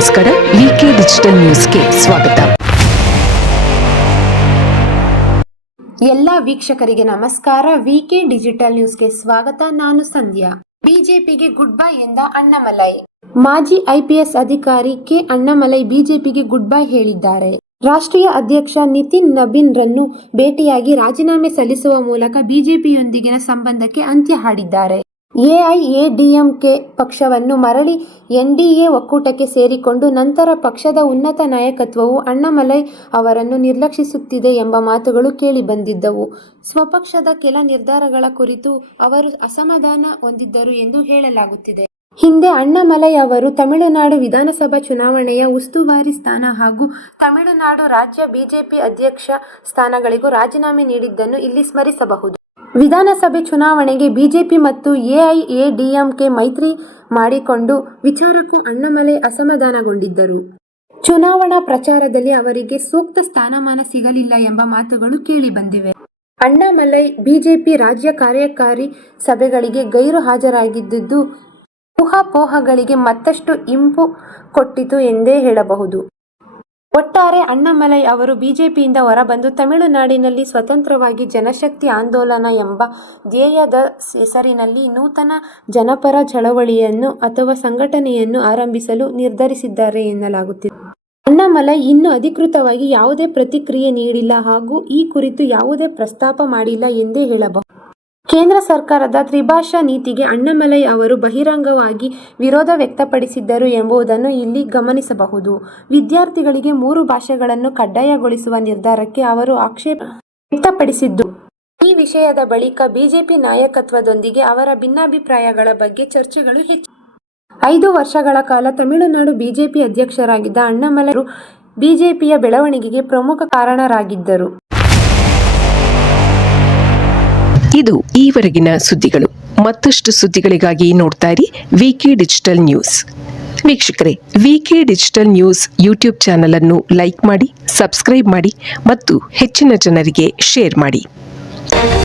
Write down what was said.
ನಮಸ್ಕಾರ. ವಿಕೆ ಡಿಜಿಟಲ್ ನ್ಯೂಸ್ಗೆ ಸ್ವಾಗತ. ಎಲ್ಲ ವೀಕ್ಷಕರಿಗೆ ನಮಸ್ಕಾರ. ವಿಕೆ ಡಿಜಿಟಲ್ ನ್ಯೂಸ್ಗೆ ಸ್ವಾಗತ. ನಾನು ಸಂಧ್ಯಾ. ಬಿಜೆಪಿಗೆ ಗುಡ್ ಬೈ ಎಂದ ಅಣ್ಣಾಮಲೈ. ಮಾಜಿ ಐಪಿಎಸ್ ಅಧಿಕಾರಿ ಕೆ ಅಣ್ಣಾಮಲೈ ಬಿಜೆಪಿಗೆ ಗುಡ್ ಬೈ ಹೇಳಿದ್ದಾರೆ. ರಾಷ್ಟ್ರೀಯ ಅಧ್ಯಕ್ಷ ನಿತಿನ್ ನಬೀನ್ ರನ್ನು ಭೇಟಿಯಾಗಿ ರಾಜೀನಾಮೆ ಸಲ್ಲಿಸುವ ಮೂಲಕ ಬಿಜೆಪಿಯೊಂದಿಗಿನ ಸಂಬಂಧಕ್ಕೆ ಅಂತ್ಯ ಹಾಡಿದ್ದಾರೆ. ಎಐಎಡಿಎಂಕೆ ಪಕ್ಷವನ್ನು ಮರಳಿ ಎನ್ಡಿಎ ಒಕ್ಕೂಟಕ್ಕೆ ಸೇರಿಕೊಂಡು ನಂತರ ಪಕ್ಷದ ಉನ್ನತ ನಾಯಕತ್ವವು ಅಣ್ಣಾಮಲೈ ಅವರನ್ನು ನಿರ್ಲಕ್ಷಿಸುತ್ತಿದೆ ಎಂಬ ಮಾತುಗಳು ಕೇಳಿಬಂದಿದ್ದವು. ಸ್ವಪಕ್ಷದ ಕೆಲ ನಿರ್ಧಾರಗಳ ಕುರಿತು ಅವರು ಅಸಮಾಧಾನ ಹೊಂದಿದ್ದರು ಎಂದು ಹೇಳಲಾಗುತ್ತಿದೆ. ಹಿಂದೆ ಅಣ್ಣಾಮಲೈ ಅವರು ತಮಿಳುನಾಡು ವಿಧಾನಸಭಾ ಚುನಾವಣೆಯ ಉಸ್ತುವಾರಿ ಸ್ಥಾನ ಹಾಗೂ ತಮಿಳುನಾಡು ರಾಜ್ಯ ಬಿಜೆಪಿ ಅಧ್ಯಕ್ಷ ಸ್ಥಾನಗಳಿಗೂ ರಾಜೀನಾಮೆ ನೀಡಿದ್ದನ್ನು ಇಲ್ಲಿ ಸ್ಮರಿಸಬಹುದು. ವಿಧಾನಸಭೆ ಚುನಾವಣೆಗೆ ಬಿಜೆಪಿ ಮತ್ತು ಎಐಎಡಿಎಂಕೆ ಮೈತ್ರಿ ಮಾಡಿಕೊಂಡು ವಿಚಾರಕ್ಕೂ ಅಣ್ಣಾಮಲೈ ಅಸಮಾಧಾನಗೊಂಡಿದ್ದರು. ಚುನಾವಣಾ ಪ್ರಚಾರದಲ್ಲಿ ಅವರಿಗೆ ಸೂಕ್ತ ಸ್ಥಾನಮಾನ ಸಿಗಲಿಲ್ಲ ಎಂಬ ಮಾತುಗಳು ಕೇಳಿಬಂದಿವೆ. ಅಣ್ಣಾಮಲೈ ಬಿಜೆಪಿ ರಾಜ್ಯ ಕಾರ್ಯಕಾರಿ ಸಭೆಗಳಿಗೆ ಗೈರು ಹಾಜರಾಗಿದ್ದುದು ಊಹಾಪೋಹಗಳಿಗೆ ಮತ್ತಷ್ಟು ಇಂಪು ಕೊಟ್ಟಿತು ಎಂದೇ ಹೇಳಬಹುದು. ಒಟ್ಟಾರೆ ಅಣ್ಣಾಮಲೈ ಅವರು ಬಿಜೆಪಿಯಿಂದ ಹೊರಬಂದು ತಮಿಳುನಾಡಿನಲ್ಲಿ ಸ್ವತಂತ್ರವಾಗಿ ಜನಶಕ್ತಿ ಆಂದೋಲನ ಎಂಬ ಧ್ಯೇಯದ ಹೆಸರಿನಲ್ಲಿ ನೂತನ ಜನಪರ ಚಳವಳಿಯನ್ನು ಅಥವಾ ಸಂಘಟನೆಯನ್ನು ಆರಂಭಿಸಲು ನಿರ್ಧರಿಸಿದ್ದಾರೆ ಎನ್ನಲಾಗುತ್ತಿದೆ. ಅಣ್ಣಾಮಲೈ ಇನ್ನೂ ಅಧಿಕೃತವಾಗಿ ಯಾವುದೇ ಪ್ರತಿಕ್ರಿಯೆ ನೀಡಿಲ್ಲ ಹಾಗೂ ಈ ಕುರಿತು ಯಾವುದೇ ಪ್ರಸ್ತಾಪ ಮಾಡಿಲ್ಲ ಎಂದೇ ಹೇಳಬಹುದು. ಕೇಂದ್ರ ಸರ್ಕಾರದ ತ್ರಿಭಾಷಾ ನೀತಿಗೆ ಅಣ್ಣಾಮಲೈ ಅವರು ಬಹಿರಂಗವಾಗಿ ವಿರೋಧ ವ್ಯಕ್ತಪಡಿಸಿದ್ದರು ಎಂಬುದನ್ನು ಇಲ್ಲಿ ಗಮನಿಸಬಹುದು. ವಿದ್ಯಾರ್ಥಿಗಳಿಗೆ 3 ಭಾಷೆಗಳನ್ನು ಕಡ್ಡಾಯಗೊಳಿಸುವ ನಿರ್ಧಾರಕ್ಕೆ ಅವರು ಆಕ್ಷೇಪ ವ್ಯಕ್ತಪಡಿಸಿದ್ದು, ಈ ವಿಷಯದ ಬಳಿಕ ಬಿಜೆಪಿ ನಾಯಕತ್ವದೊಂದಿಗೆ ಅವರ ಭಿನ್ನಾಭಿಪ್ರಾಯಗಳ ಬಗ್ಗೆ ಚರ್ಚೆಗಳು ಹೆಚ್ಚು. 5 ವರ್ಷಗಳ ಕಾಲ ತಮಿಳುನಾಡು ಬಿಜೆಪಿ ಅಧ್ಯಕ್ಷರಾಗಿದ್ದ ಅಣ್ಣಾಮಲೈ ಅವರು ಬಿಜೆಪಿಯ ಬೆಳವಣಿಗೆಗೆ ಪ್ರಮುಖ ಕಾರಣರಾಗಿದ್ದರು. ಇದು ಈವರೆಗಿನ ಸುದ್ದಿಗಳು. ಮತ್ತಷ್ಟು ಸುದ್ದಿಗಳಿಗಾಗಿ ನೋಡ್ತಾ ಇರಿ ವಿಕೆ ಡಿಜಿಟಲ್ ನ್ಯೂಸ್. ವೀಕ್ಷಕರೇ, ವಿಕೆ ಡಿಜಿಟಲ್ ನ್ಯೂಸ್ ಯೂಟ್ಯೂಬ್ ಚಾನಲ್ ಅನ್ನು ಲೈಕ್ ಮಾಡಿ, ಸಬ್ಸ್ಕ್ರೈಬ್ ಮಾಡಿ ಮತ್ತು ಹೆಚ್ಚಿನ ಜನರಿಗೆ ಶೇರ್ ಮಾಡಿ.